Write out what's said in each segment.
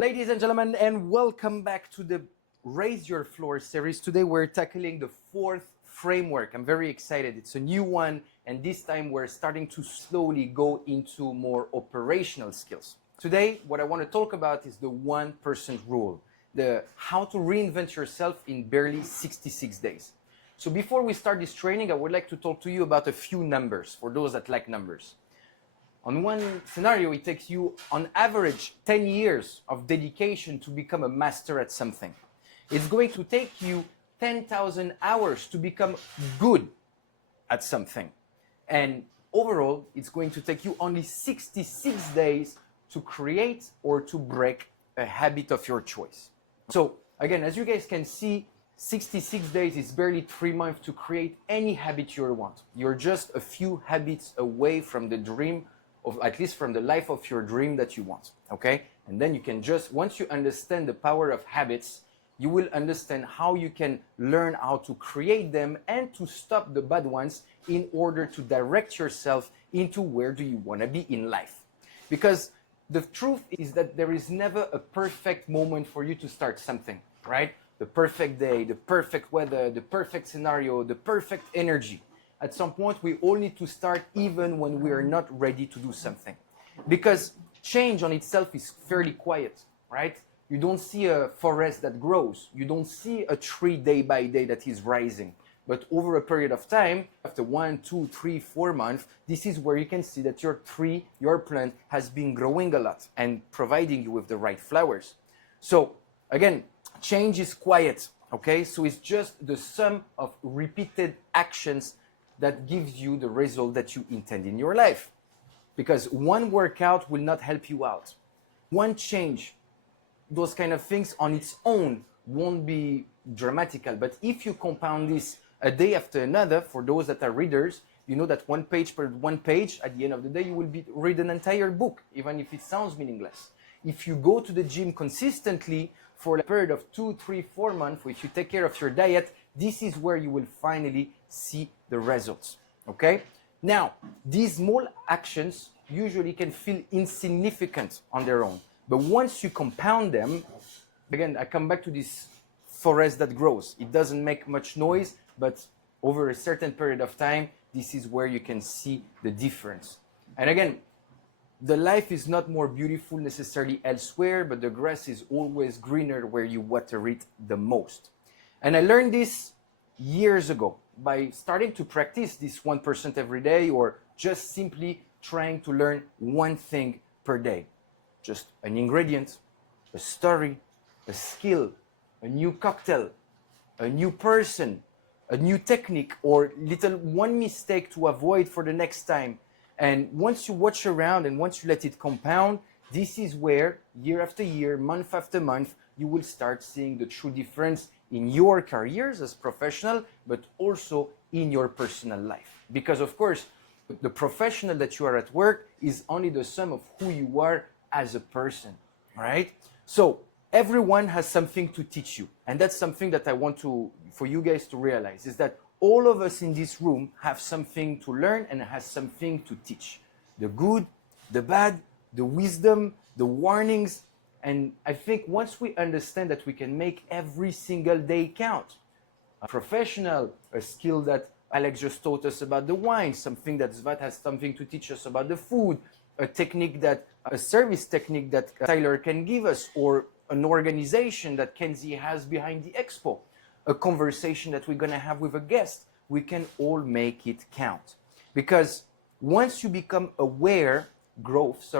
Ladies and gentlemen, and welcome back to the Raise Your Floor series. Today we're tackling the fourth framework. I'm very excited. It's a new one, and this time we're starting to slowly go into more operational skills. Today, what I want to talk about is the 1% rule, the how to reinvent yourself in barely 66 days. So before we start this training, I would like to talk to you about a few numbers for those that like numbers. On one scenario, it takes you, on average, 10 years of dedication to become a master at something. It's going to take you 10,000 hours to become good at something. And overall, it's going to take you only 66 days to create or to break a habit of your choice. So again, as you guys can see, 66 days is barely 3 months to create any habit you want. You're just a few habits away from the dream, of at least from the life of your dream that you want, okay? And then you can just, once you understand the power of habits, you will understand how you can learn how to create them and to stop the bad ones in order to direct yourself into where do you want to be in life. Because the truth is that there is never a perfect moment for you to start something, right? The perfect day, the perfect weather, the perfect scenario, the perfect energy. At some point, we all need to start even when we are not ready to do something. Because change on itself is fairly quiet, right? You don't see a forest that grows. You don't see a tree day by day that is rising. But over a period of time, after 1, 2, 3, 4 months, this is where you can see that your tree, your plant has been growing a lot and providing you with the right flowers. So again, change is quiet, okay? So it's just the sum of repeated actions that gives you the result that you intend in your life. Because one workout will not help you out. One change, those kind of things on its own won't be dramatical. But if you compound this a day after another, for those that are readers, you know that one page per one page, at the end of the day, you will read an entire book, even if it sounds meaningless. If you go to the gym consistently for a period of 2, 3, 4 months, if you take care of your diet, this is where you will finally see the results, okay? Now, these small actions usually can feel insignificant on their own. But once you compound them, again, I come back to this forest that grows. It doesn't make much noise, but over a certain period of time, this is where you can see the difference. And again, the life is not more beautiful necessarily elsewhere, but the grass is always greener where you water it the most. And I learned this years ago by starting to practice this 1% every day, or just simply trying to learn one thing per day. Just an ingredient, a story, a skill, a new cocktail, a new person, a new technique, or little one mistake to avoid for the next time. And once you watch around and once you let it compound, this is where year after year, month after month, you will start seeing the true difference in your careers as professional, but also in your personal life. Because of course, the professional that you are at work is only the sum of who you are as a person, right? So everyone has something to teach you. And that's something that I want for you guys to realize, is that all of us in this room have something to learn and has something to teach. The good, the bad, the wisdom, the warnings. And I think once we understand that we can make every single day count, a professional, a skill that Alex just taught us about the wine, something that Zvat has something to teach us about the food, a service technique that Tyler can give us, or an organization that Kenzie has behind the expo, a conversation that we're going to have with a guest, we can all make it count. Because once you become aware, growth,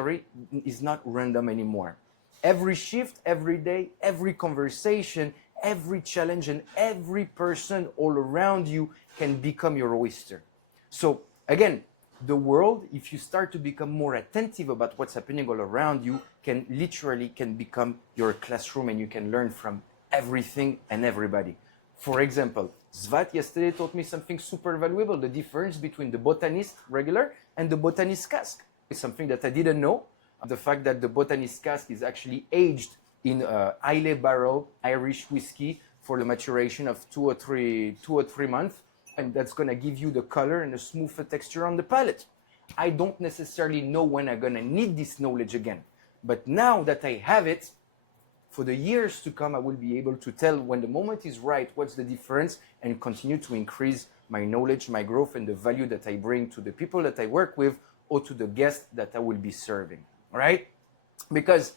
is not random anymore. Every shift, every day, every conversation, every challenge, and every person all around you can become your oyster. So again, the world, if you start to become more attentive about what's happening all around you, can become your classroom, and you can learn from everything and everybody. For example, Zvat yesterday taught me something super valuable, the difference between the botanist regular and the botanist cask. It's something that I didn't know. The fact that the botanist cask is actually aged in a Islay barrel Irish whiskey for the maturation of 2 or 3 months, and that's going to give you the color and a smoother texture on the palate. I don't necessarily know when I'm going to need this knowledge again, but now that I have it, for the years to come, I will be able to tell when the moment is right, what's the difference, and continue to increase my knowledge, my growth, and the value that I bring to the people that I work with or to the guests that I will be serving, all right? Because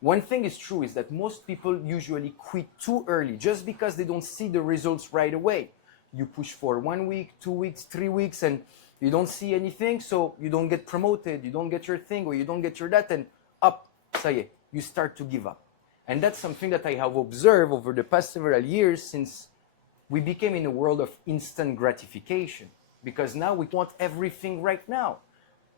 one thing is true is that most people usually quit too early just because they don't see the results right away. You push for 1 week, 2 weeks, 3 weeks, and you don't see anything, so you don't get promoted, you don't get your thing, or you don't get your that, and up, ça y est, you start to give up. And that's something that I have observed over the past several years since we became in a world of instant gratification. Because now we want everything right now.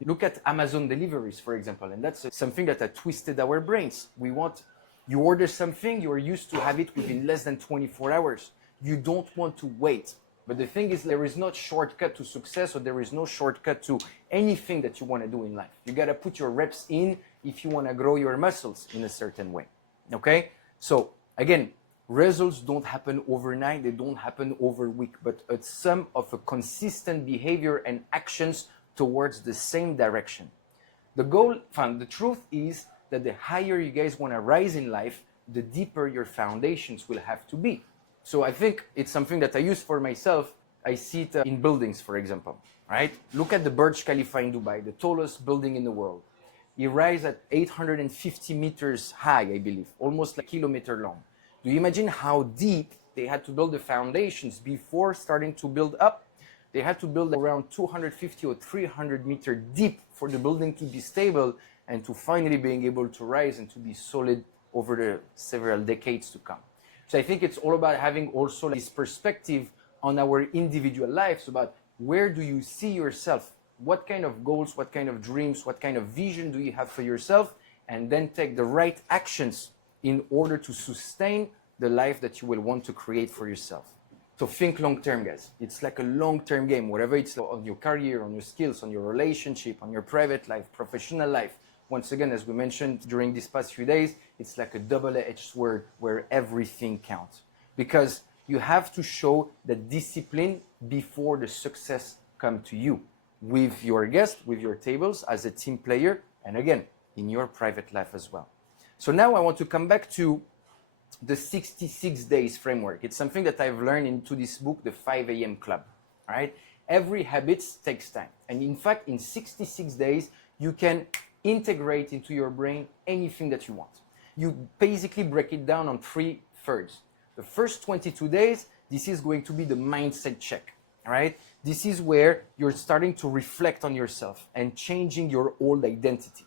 Look at Amazon deliveries, for example, and that's something that has twisted our brains. You order something, you're used to have it within less than 24 hours. You don't want to wait. But the thing is, there is no shortcut to success, or there is no shortcut to anything that you want to do in life. You got to put your reps in if you want to grow your muscles in a certain way. Okay? So again, results don't happen overnight, they don't happen over a week, but it's sum of a consistent behavior and actions towards the same direction. The truth is that the higher you guys want to rise in life, the deeper your foundations will have to be. So I think it's something that I use for myself. I see it in buildings, for example, right? Look at the Burj Khalifa in Dubai, the tallest building in the world. It rises at 850 meters high, I believe, almost like a kilometer long. Do you imagine how deep they had to build the foundations before starting to build up? They had to build around 250 or 300 meters deep for the building to be stable and to finally being able to rise and to be solid over the several decades to come. So I think it's all about having also this perspective on our individual lives about where do you see yourself? What kind of goals, what kind of dreams, what kind of vision do you have for yourself? And then take the right actions in order to sustain the life that you will want to create for yourself. So think long-term, guys. It's like a long-term game, whatever it's on your career, on your skills, on your relationship, on your private life, professional life. Once again, as we mentioned during these past few days, it's like a double-edged sword where everything counts. Because you have to show the discipline before the success comes to you with your guests, with your tables, as a team player, and again, in your private life as well. So now I want to come back to the 66 days framework. It's something that I've learned into this book, The 5 a.m. Club. All right? Every habit takes time. And in fact, in 66 days, you can integrate into your brain anything that you want. You basically break it down on 3/3. The first 22 days, this is going to be the mindset check. All right? This is where you're starting to reflect on yourself and changing your old identity.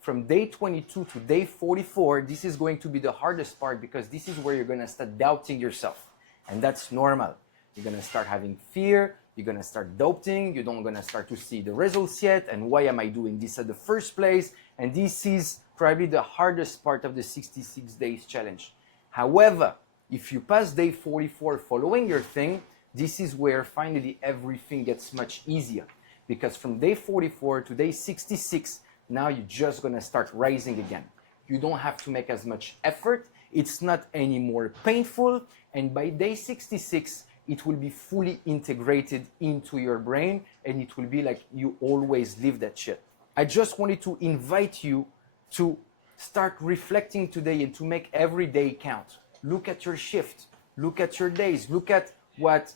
From day 22 to day 44, this is going to be the hardest part because this is where you're going to start doubting yourself. And that's normal. You're going to start having fear. You're going to start doubting. You're not going to start to see the results yet. And why am I doing this at the first place? And this is probably the hardest part of the 66 days challenge. However, if you pass day 44 following your thing, this is where finally everything gets much easier. Because from day 44 to day 66, now you're just going to start rising again. You don't have to make as much effort. It's not any more painful. And by day 66, it will be fully integrated into your brain. And it will be like you always live that shit. I just wanted to invite you to start reflecting today and to make every day count. Look at your shift. Look at your days. Look at what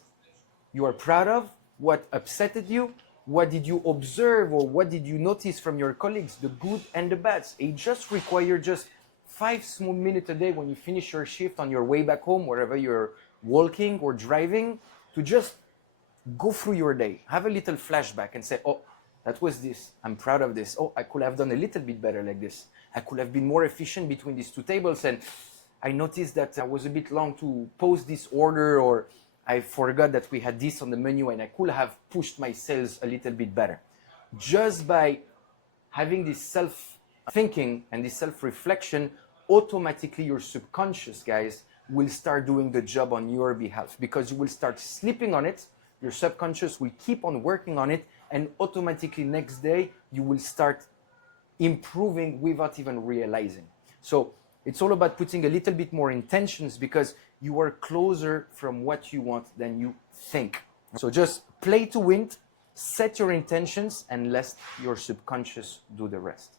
you are proud of, what upsetted you. What did you observe or what did you notice from your colleagues, the good and the bad? It just requires just 5 small minutes a day when you finish your shift on your way back home, wherever you're walking or driving, to just go through your day. Have a little flashback and say, oh, that was this. I'm proud of this. Oh, I could have done a little bit better like this. I could have been more efficient between these two tables. And I noticed that I was a bit long to post this order, or I forgot that we had this on the menu and I could have pushed my sales a little bit better. Just by having this self-thinking and this self-reflection, automatically your subconscious, guys, will start doing the job on your behalf because you will start sleeping on it. Your subconscious will keep on working on it, and automatically next day you will start improving without even realizing. So it's all about putting a little bit more intentions because you are closer from what you want than you think. So just play to win, set your intentions, and let your subconscious do the rest.